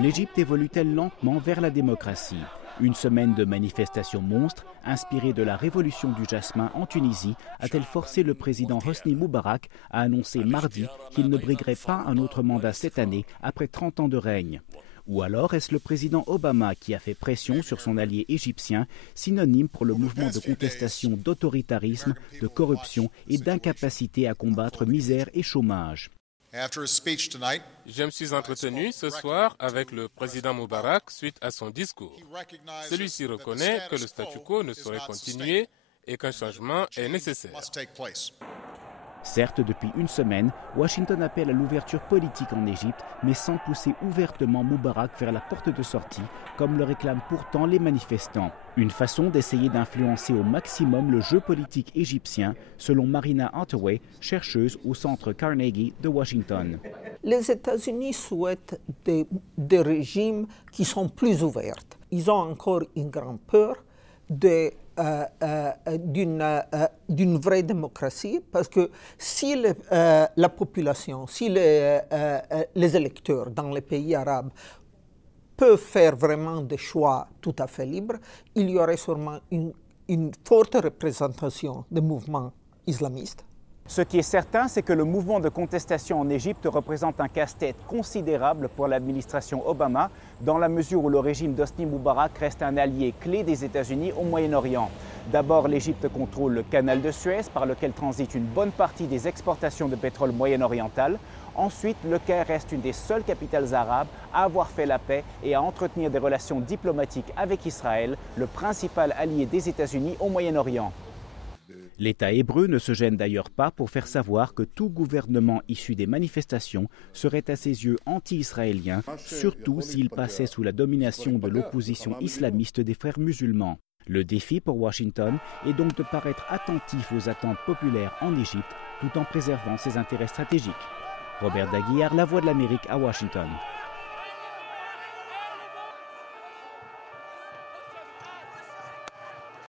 L'Égypte évolue-t-elle lentement vers la démocratie? Une semaine de manifestations monstres, inspirée de la révolution du jasmin en Tunisie, a-t-elle forcé le président Hosni Moubarak à annoncer mardi qu'il ne briguerait pas un autre mandat cette année après 30 ans de règne? Ou alors est-ce le président Obama qui a fait pression sur son allié égyptien, synonyme pour le mouvement de contestation d'autoritarisme, de corruption et d'incapacité à combattre misère et chômage? Je me suis entretenu ce soir avec le président Moubarak suite à son discours. Celui-ci reconnaît que le statu quo ne saurait continuer et qu'un changement est nécessaire. Certes, depuis une semaine, Washington appelle à l'ouverture politique en Égypte, mais sans pousser ouvertement Moubarak vers la porte de sortie, comme le réclament pourtant les manifestants. Une façon d'essayer d'influencer au maximum le jeu politique égyptien, selon Marina Hathaway, chercheuse au centre Carnegie de Washington. Les États-Unis souhaitent des régimes qui sont plus ouverts. Ils ont encore une grande peur d'une vraie démocratie, parce que si la population, si les électeurs dans les pays arabes peuvent faire vraiment des choix tout à fait libres, il y aurait sûrement une forte représentation des mouvements islamistes. Ce qui est certain, c'est que le mouvement de contestation en Égypte représente un casse-tête considérable pour l'administration Obama, dans la mesure où le régime d'Hosni Moubarak reste un allié clé des États-Unis au Moyen-Orient. D'abord, l'Égypte contrôle le canal de Suez, par lequel transite une bonne partie des exportations de pétrole moyen-oriental. Ensuite, le Caire reste une des seules capitales arabes à avoir fait la paix et à entretenir des relations diplomatiques avec Israël, le principal allié des États-Unis au Moyen-Orient. L'État hébreu ne se gêne d'ailleurs pas pour faire savoir que tout gouvernement issu des manifestations serait à ses yeux anti-israélien, surtout s'il passait sous la domination de l'opposition islamiste des frères musulmans. Le défi pour Washington est donc de paraître attentif aux attentes populaires en Égypte tout en préservant ses intérêts stratégiques. Robert Daguillard, La Voix de l'Amérique à Washington.